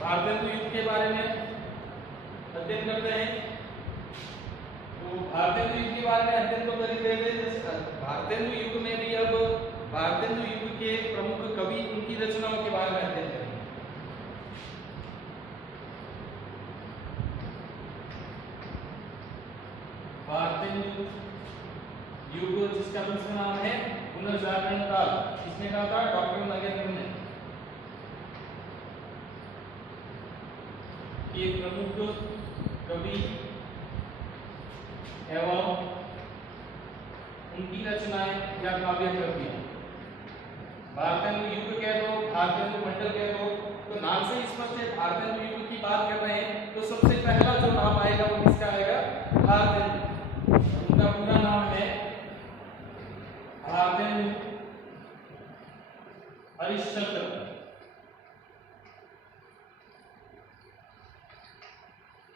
भारतेंदु युग के बारे में अध्ययन करते हैं। तो भारतेंदु युग के बारे में अध्ययन तो कर ही रहे थे। भारतेंदु युग में भी अब भारतेंदु युग के प्रमुख कवि, उनकी रचनाओं के बारे में अध्ययन करेंगे। भारतेंदु युग जिसका दूसरा नाम है पुनर्जागरण काल, किसने कहा था? डॉक्टर नगेंद्र ने। ये प्रमुख कवि एवं उनकी रचनाएं या काव्य कृतियां। भारतेंदु युग कह दो, भारतेंदु मंडल कह दो, तो नाम से स्पष्ट है भारतेंदु युग की बात कर रहे हैं। तो सबसे पहला जो नाम आएगा वो किसका आएगा? भारतेंदु। उनका पूरा नाम है भारतेंदु हरिश्चंद्र।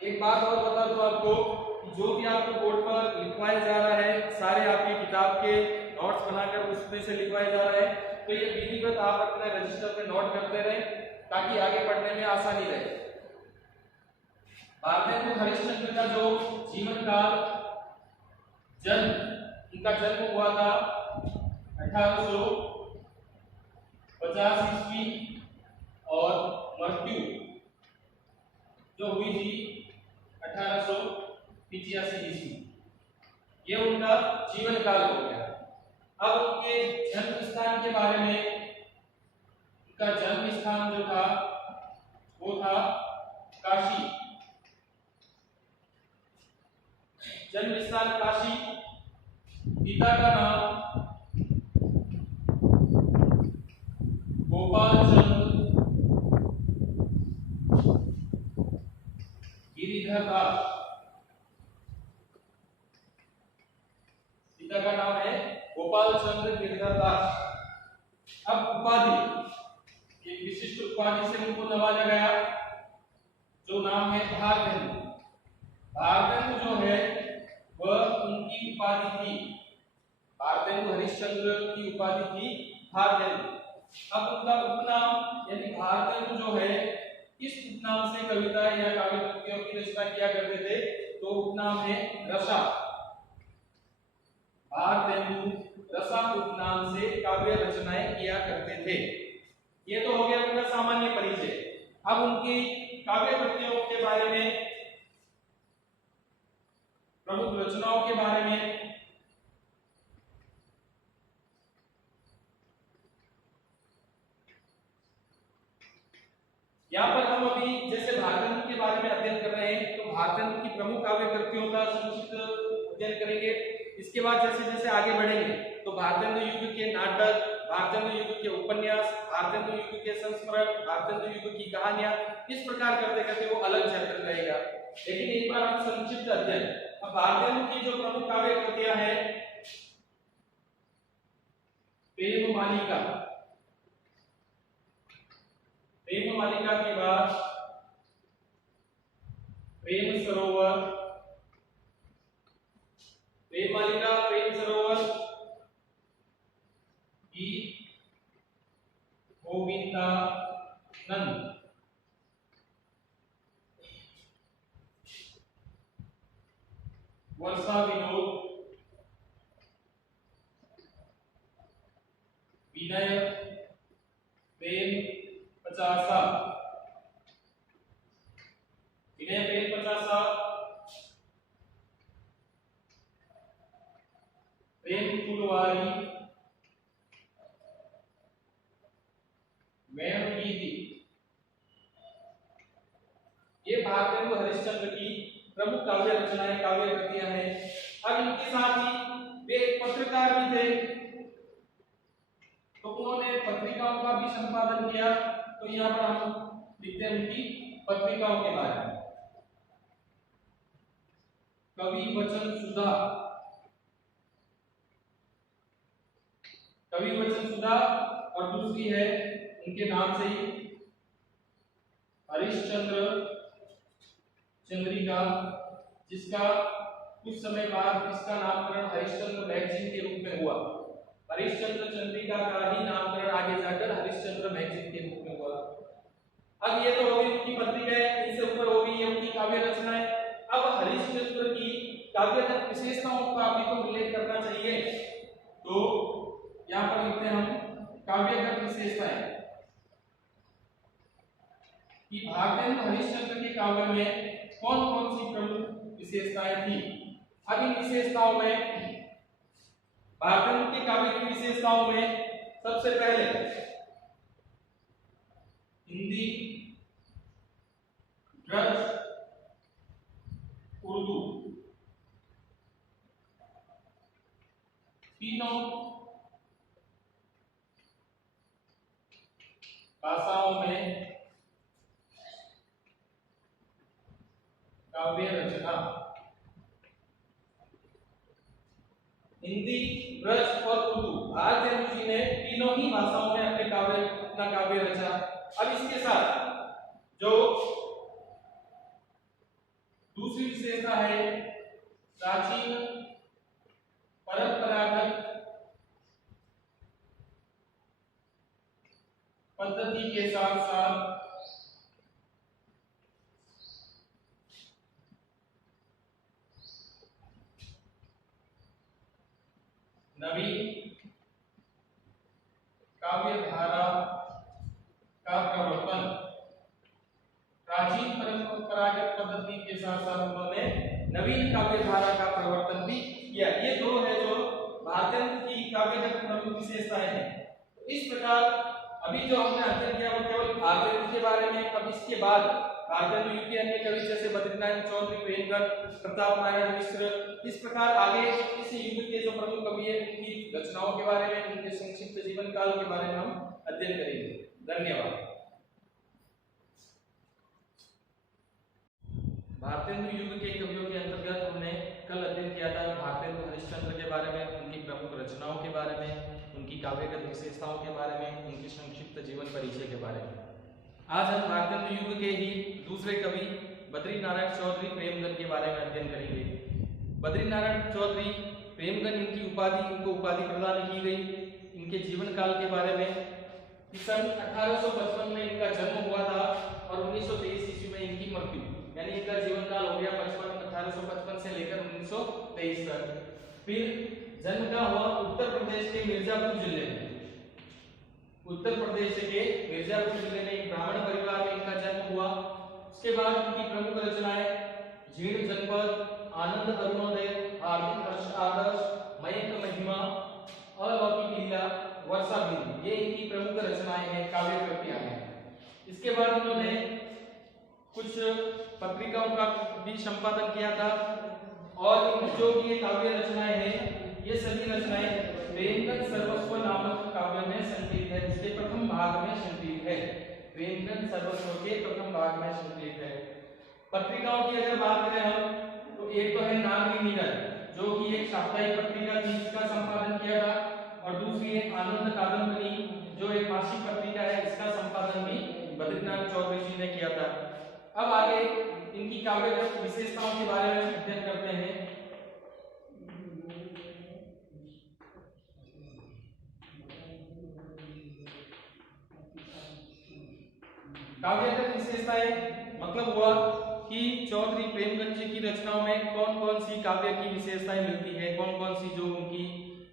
एक बात और बता दूं आपको, जो भी आपको बोर्ड पर लिखवाया जा रहा है, सारे आपकी किताब के नोट्स बनाकर उसमें से लिखवाया जा रहा है, तो ये विधिवत आप अपने रजिस्टर में नोट करते रहें ताकि आगे पढ़ने में आसानी रहे। भारतेंदु हरिश्चंद्र का जो जीवन काल, जन्म, इनका जन्म हुआ था 1850 ईस्वी और मृत्यु जो हुई थी 1885 ईस्वी। ये उनका जीवन काल हो गया। अब उनके जन्म स्थान के बारे में, उनका जन्म स्थान जो था वो था काशी। जन्म स्थान काशी। पिता का नाम गोपाल चंद्र गिरिधर दास। पिता का नाम है गोपाल चंद्र गिरिधर दास। अब उपाधि, एक विशिष्ट उपाधि से उनको नवाजा गया जो नाम है भारतेंदु। भारतेंदु जो है वह उनकी उपाधि थी। भारतेंदु हरिश्चंद्र की उपाधि थी भारतेंदु। अब उनका उपनाम यानी भारतेंदु जो है, इस उपनाम से कविता या काव्य कृतियों की रचना किया करते थे, तो उपनाम है रसा। भारतेंदु रसा उपनाम से काव्य रचनाएं किया करते थे। ये तो हो गया उनका सामान्य परिचय। अब उनकी काव्य कृतियों के बारे में, प्रमुख रचनाओं के बारे में। यहाँ पर हम अभी जैसे भारतेंदु के बारे में अध्ययन कर रहे हैं, तो भारतेंदु की प्रमुख काव्य कृतियों का संक्षिप्त अध्ययन करेंगे। इसके बाद जैसे जैसे आगे बढ़ेंगे तो भारतेंदु युग के नाटक, भारतेंदु युग के उपन्यास, भारतेंदु युग के संस्मरण, भारतेंदु युग की कहानियां, इस प्रकार करते करते वो अलग चैप्टर रहेगा। लेकिन एक बार हम संक्षिप्त अध्ययन। अब भारतेंदु की जो प्रमुख काव्य कृतियां हैं, प्रेम मालिका। प्रेम मालिका के बाद प्रेम सरोवर। प्रेम मालिका, प्रेम सरोवर की गोविंदानंद। वर्षा विनोद, विनय, प्रेम पचासा। विनय प्रेम पचासा, प्रेम फुलवारी, वेणुगीति। ये भारतेंदु हरिश्चंद्र की प्रमुख काव्य रचनाएं, काव्य कृतियां हैं। अब इनके साथ ही वे पत्रकार भी थे, तो उन्होंने पत्रिकाओं का भी संपादन किया। तो यहाँ पर हम लिखते हैं उनकी पत्रिकाओं के बारे में। कवि वचन सुधा। कवि वचन सुधा, और दूसरी है उनके नाम से ही हरिश्चंद्र चंद्रिका, जिसका कुछ समय बाद इसका नामकरण हरिश्चंद्र मैगजीन के रूप में हुआ। हरिश्चंद्र चंद्रिका का ही नामकरण आगे जाकर हरिश्चंद्र मैगजीन के रूप में हुआ। अब ये तो होगी उनकी पत्रिकाएं, इनसे ऊपर होगी ये उनकी काव्य रचनाएं। अब हरिश्चंद्र की काव्यगत विशेषताओं को आपको तो उल्लेख करना चाहिए, तो यहाँ पर लिखते हैं हम काव्यगत विशेषताएं कि भारतेंद्र हरिश्चंद्र के काव्य में कौन कौन सी प्रमुख विशेषताएं थी। अब इन विशेषताओं में भारतेंद्र के काव्य की विशेषताओं में सबसे पहले हिंदी, ब्रज, उर्दू तीनों भाषाओं में काव्य रचना। हिंदी, ब्रज और उर्दू, भारतेंद्र जी ने तीनों ही भाषाओं में अपना काव्य रचा। अब इसके साथ जो दूसरी विशेषता है प्राचीन परंपरागत पद्धति के साथ साथ नवीन काव्य धारा का प्रवर्तन। प्राचीन परंपरागत पद्धति के साथ साथ उन्होंने नवीन काव्य धारा का प्रवर्तन भी किया। ये दो है जो भारतेंद्र की काव्यगत प्रमुख विशेषताएं हैं। तो इस प्रकार अभी जो हमने अध्ययन किया वो केवल भारतेंद्र के बारे में। अब इसके बाद भारतेंद्र युग के अन्य कवि जैसे बद्रीनारायण चौधरी, प्रेमचंद, प्रताप नारायण मिश्र, इस प्रकार आगे इस युग के जो प्रमुख कवि हैं उनकी रचनाओं के बारे में, उनके संक्षिप्त जीवन काल के बारे में हम अध्ययन करेंगे। धन्यवाद। भारतेंद्र युग के कवियों के अंतर्गत हमने कल अध्ययन किया था भारतेंद्र हरिश्चंद्र के बारे में, उनकी प्रमुख रचनाओं के बारे में, उनकी काव्यगत विशेषताओं के बारे में, उनकी संक्षिप्त जीवन परिचय के बारे में। आज हम भारतेंद्र युग के ही दूसरे कवि बद्रीनारायण चौधरी प्रेमगन के बारे में अध्ययन करेंगे। बद्रीनारायण चौधरी प्रेमगन इनको उपाधि प्रदान की गई। इनके जीवन काल के बारे में सन 1855 में इनका जन्म हुआ था और 1923 ईस्वी में इनकी मृत्यु, यानी इनका जीवन काल हो गया 1855 से लेकर 1923 तक। फिर जन्म का हुआ उत्तर प्रदेश के मिर्जापुर जिले में। उत्तर प्रदेश के मिर्जापुर जिले में एक ब्राह्मण परिवार में इनका जन्म हुआ। उसके बाद इनकी प्रमुख रचनाएं जीर्ण जनपद, आनंद अरुणोदय, हार्दिक हर्ष आदर्श, मयंक महिमा, अलौकिक लीला, वर्षा बिंदु, ये इनकी प्रमुख रचनाएं हैं, काव्य कृतियां हैं। इसके बाद इन्होंने कुछ पत्रिकाओं का भी संपादन किया था और जो ये काव्य रचनाएं हैं ये सभी रचनाएं प्रेमगन सर्वस्व नामक काव्य में संकलित है। उसके प्रथम भाग में संकलित है। प्रेमगन सर्वस्व के प्रथम भाग में संकलित है। पत्रिकाओं की अगर बात करें हम तो एक तो है नागरी निरल जो कि एक साप्ताहिक पत्रिका थी, इसका संपादन किया था, और दूसरी है आनंद कादंबरी जो एक मासिक पत्रिका है, इसका संपादन भी बद्रीनारायण चौधरी जी ने किया था। अब आगे इनकी काव्यगत विशेषताओं के बारे में अध्ययन करते हैं। काव्यगत विशेषताएं मतलब हुआ कि चौधरी प्रेमगन जी की रचनाओं में कौन कौन सी काव्य की विशेषताएं मिलती है, कौन कौन सी जो उनकी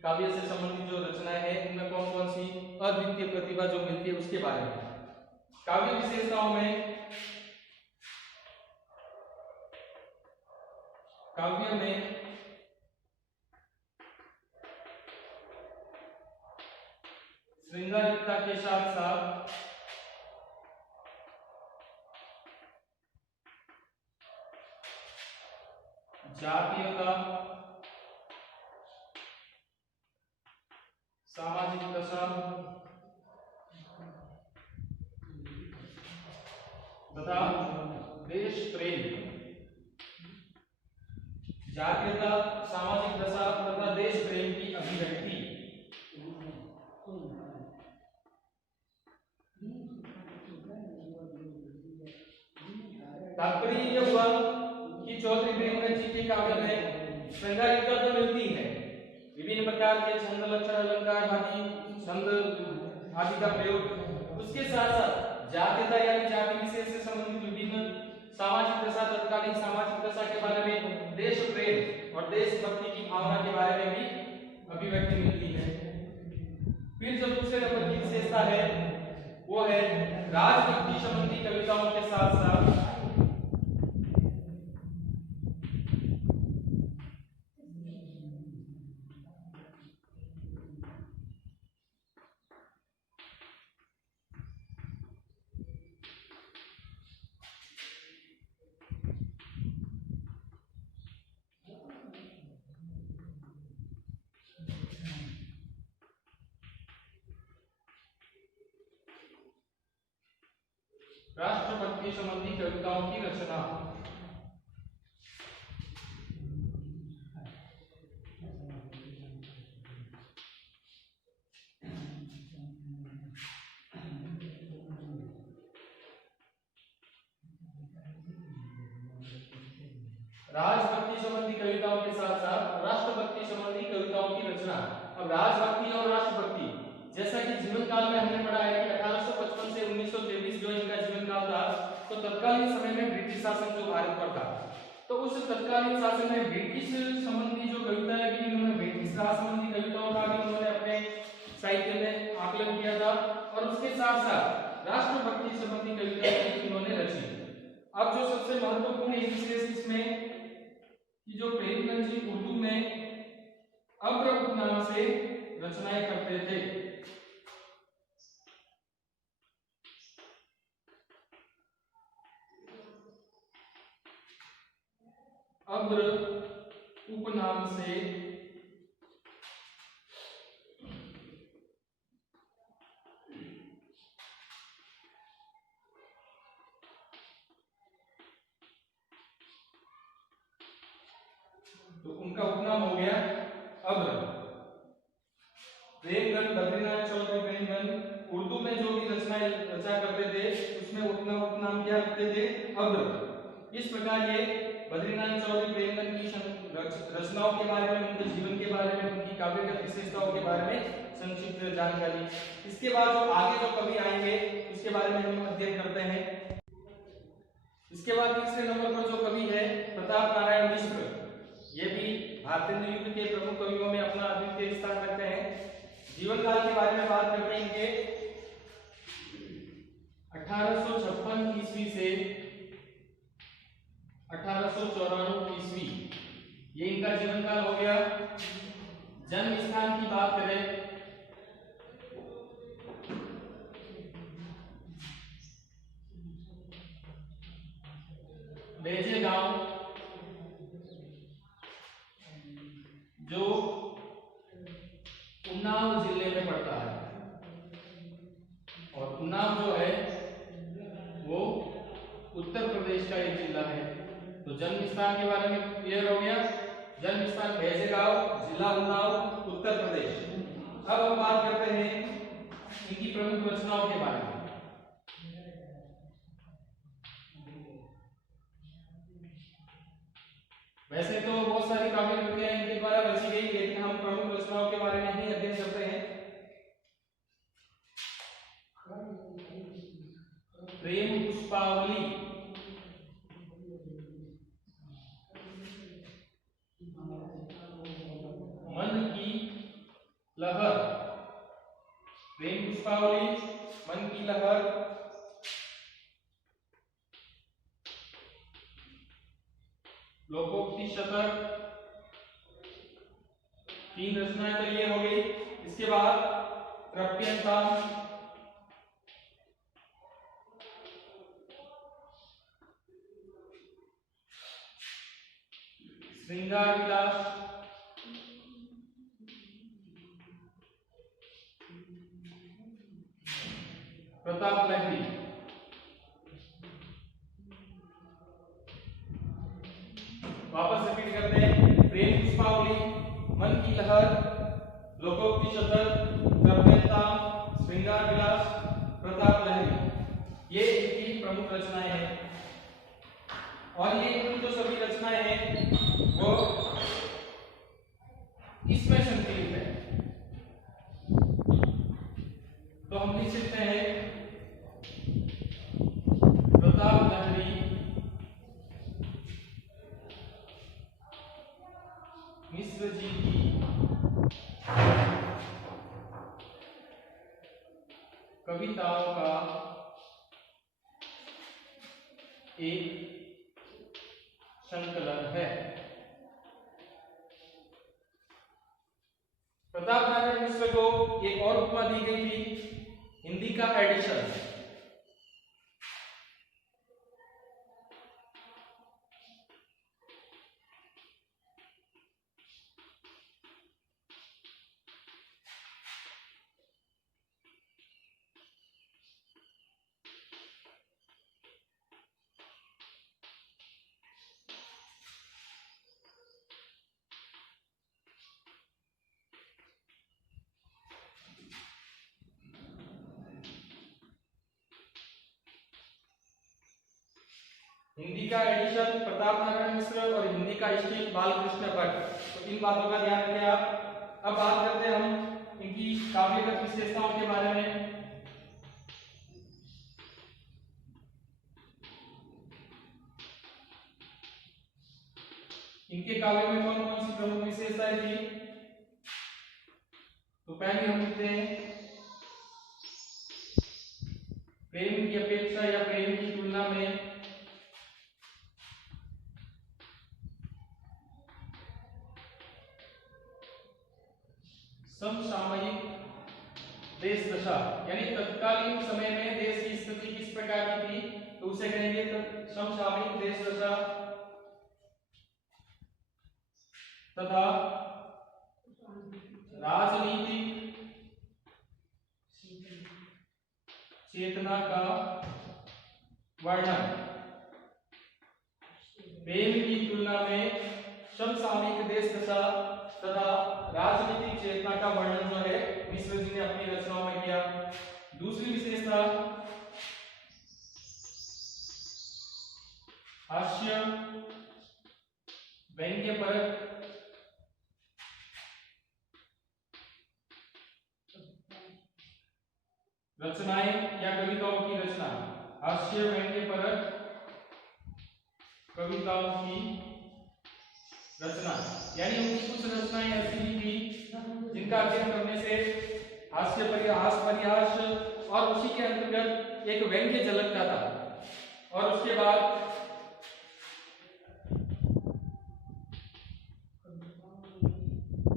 काव्य से संबंधित जो रचनाएं हैं उनमें कौन कौन सी अद्वितीय प्रतिभा जो मिलती है उसके बारे में। काव्य विशेषताओं में काव्य में श्रृंगारिकता के साथ साथ जातीयता, सामाजिक दशा तथा देश प्रेम, जातीयता, सामाजिक दशा तथा देश प्रेम की अभिव्यक्ति। तात्पर्य यह हुआ कि चौधरी प्रेमगन जी के काव्य में श्रृंगारिकता तो मिलती है, विभिन्न प्रकार के छंद, लक्षण, अलंकार आदि छंद आदि का प्रयोग, उसके साथ साथ जातीयता यानी जाति विशेष से संबंधित विभिन्न सामाजिक दशा, तत्कालीन सामाजिक दशा के बारे में, देश प्रेम और देशभक्ति की भावना के बारे में भी अभिव्यक्ति मिलती है। फिर जो दूसरे नंबर की विशेषता है वो है राजभक्ति संबंधी कविताओं के साथ साथ राष्ट्रभक्ति संबंधी कविताओं की रचना। राजभक्ति संबंधी कविताओं के साथ साथ राष्ट्रभक्ति संबंधी कविताओं की रचना। अब राजभक्ति और राष्ट्रभक्ति, जैसा कि जीवन काल में हमने पढ़ा है कि 1855 से 1923 जो इनका जीवन काल था, तो तत्कालीन समय में ब्रिटिश शासन जो भारत पर था, तो उस तत्कालीन शासन में ब्रिटिश संबंधी जो कविताएं भी इन्होंने, ब्रिटिश राज संबंधी कविताओं का भी उन्होंने अपने साहित्य में आकलन किया था, और उसके साथ साथ राष्ट्रभक्ति संबंधी कविताएं भी इन्होंने रची। अब जो सबसे महत्वपूर्ण एक विशेष इसमें कि जो प्रेमचंद जी उर्दू में अब्र उपनाम से रचनाएं करते थे। अब्र उपनाम से तो उनका उपनाम हो गया अब्र। प्रेमगन, बद्रीनाथ चौधरी प्रेमगन उर्दू में जो भी रचनाएं रचा करते थे उसमें उपनाम क्या रखते थे? अब्र। इस प्रकार ये बद्रीनाथ चौधरी प्रेमगन की रचनाओं के बारे में, उनके जीवन के बारे में, उनकी काव्यगत विशेषताओं के बारे में संक्षिप्त जानकारी। इसके बाद जो आगे जो कवि आएंगे उसके बारे में हम अध्ययन करते हैं। इसके बाद तीसरे नंबर पर जो कवि है प्रताप नारायण मिश्र, ये भी भारतेंद्र युग के प्रमुख कवियों में अपना अद्वितीय स्थान रखते हैं। जीवन काल के बारे में बात करते हैं इनके 1856 ईस्वी से 1894 ईस्वी, ये इनका जीवन काल हो गया। जन्म स्थान की बात करें बेजे गांव, जो उन्नाव जिले में पड़ता है, और उन्नाव जो है वो उत्तर प्रदेश का एक जिला है। तो जन्म स्थान के बारे में क्लियर हो गया। जन्म स्थान भैजेगांव, जिला उन्नाव, उत्तर प्रदेश। अब हम बात करते हैं इनकी प्रमुख रचनाओं के बारे में। वैसे तो बहुत सारी काव्य कृतियां इनके द्वारा रची गई, लेकिन हम प्रमुख रचनाओं के बारे में ही अध्ययन करते हैं। प्रेम पुष्पावली, मन की लहर, प्रेम पुष्पावली, मन की लहर, लोकोक्ति शतक, तीन रचनाएं तो ये हो गई। इसके बाद तृप्यंतम, श्रृंगार विलास, प्रताप लहरी। वापस रिपीट करते हैं। प्रेम पुष्पावली, मन की लहर, लोकोक्ति शतक, तृप्यंतम, श्रृंगार विलास, प्रताप लहरी, ये इनकी प्रमुख रचनाएं हैं। और ये इनकी जो सभी रचनाएं हैं वो इसमें संकलित है। तो हम लिख सकते हैं कविताओं का एक संकलन है। प्रताप नारायण मिश्र को एक और उपमा दी गई थी, हिंदी का एडिशन। हिंदी का एडिशन प्रताप नारायण मिश्र और हिंदी का स्टील बालकृष्ण भट्ट। तो इन बातों का ध्यान रखें आप। अब बात करते हैं हम इनकी काव्यगत विशेषताओं के बारे में। इनके काव्य में कौन कौन सी प्रमुख विशेषताएं थी? तो पहले हम लिखते हैं प्रेम की अपेक्षा या प्रेम की तुलना में समसामयिक देश दशा, यानी तत्कालीन समय में देश की स्थिति किस प्रकार की थी, तो उसे कहेंगे समसामयिक देश दशा तथा राजनीतिक चेतना का वर्णन। प्रेम की तुलना में समसामयिक देश दशा तथा राजनीतिक चेतना का वर्णन जो है मिश्र जी ने अपनी रचनाओं में किया। दूसरी विशेषता हास्य व्यंग्यपरक रचनाएं या कविताओं की रचना। हास्य व्यंग्यपरक कविताओं की रचना, यानी उनकी कुछ रचनाएं ऐसी भी थी जिनका अध्ययन करने से हास्य परिहास परिहास और उसी के अंतर्गत एक व्यंग्य झलकता था। और उसके बाद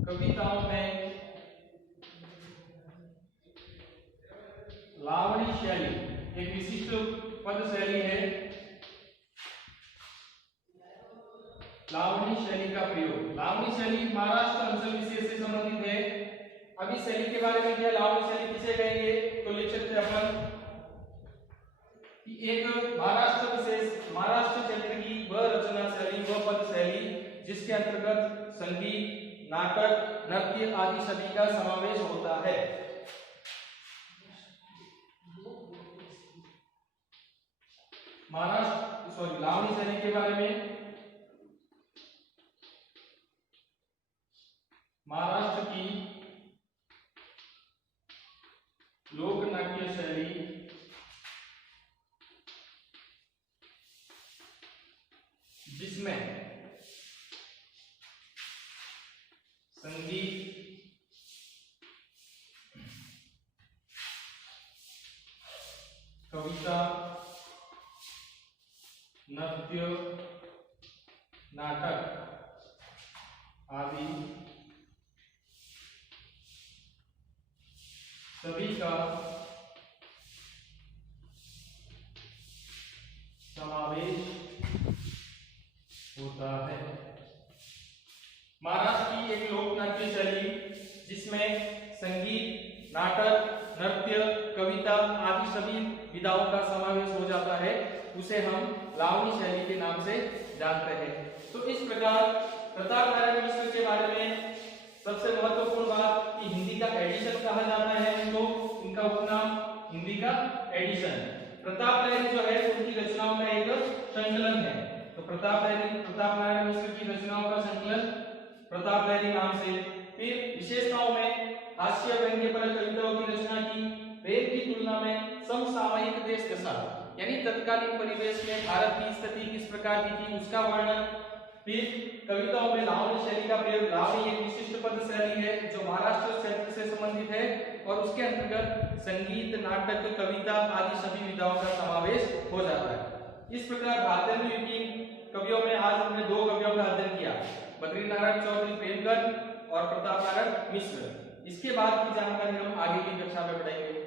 कविताओं में लावणी शैली, एक विशिष्ट पद शैली है, लावणी शैली का प्रयोग। लावणी शैली महाराष्ट्र अंचल विशेष से संबंधित है। अभी शैली के बारे में क्या, लावणी शैली किसे कहेंगे, तो लिख सकते हैं अपन कि एक महाराष्ट्र विशेष, महाराष्ट्र क्षेत्र की वह रचना शैली, वह पद शैली जिसके अंतर्गत संगीत, नाटक, नृत्य आदि सभी का समावेश होता है। लावणी शैली के बारे में, महाराष्ट्र की लोक नाट्य शैली जिसमें संगीत, कविता, नृत्य, नाटक आदि सभी का समावेश होता है। महाराष्ट्र की एक लोक नाट्य शैली जिसमें संगीत, नाटक, नृत्य, कविता आदि सभी विधाओं का समावेश हो जाता है, उसे हम लावणी शैली के नाम से जानते हैं। तो इस प्रकार प्रताप नारायण मिश्र के बारे में सबसे महत्वपूर्ण बात कि हिंदी का एडिशन कहा जाता है उनको, इनका उपनाम हिंदी का एडिशन। प्रताप लहरी जो है उनकी रचनाओं का एक संकलन है। तो प्रताप नारायण मिश्र की रचनाओं का संकलन प्रताप लहरी नाम से। फिर विशेषताओं में हास्य व्यंग्य पर कविताओं की रचना की, प्रेम की तुलना में समसामयिक देश दशा यानी तत्कालीन परिवेश में भारत की स्थिति किस प्रकार की थी उसका वर्णन, फिर कविताओं में लावणी शैली का प्रयोग। लावणी एक विशिष्ट पद शैली है जो महाराष्ट्र क्षेत्र से संबंधित है और उसके अंतर्गत संगीत, नाटक, कविता आदि सभी विधाओं का समावेश हो जाता है। इस प्रकार भारतेंदु विपिन कवियों में आज हमने दो कवियों का अध्ययन किया, बद्रीनारायण चौधरी प्रेमगढ़ और प्रताप नारायण मिश्र। इसके बाद की जानकारी हम आगे की कक्षा में पढ़ेंगे।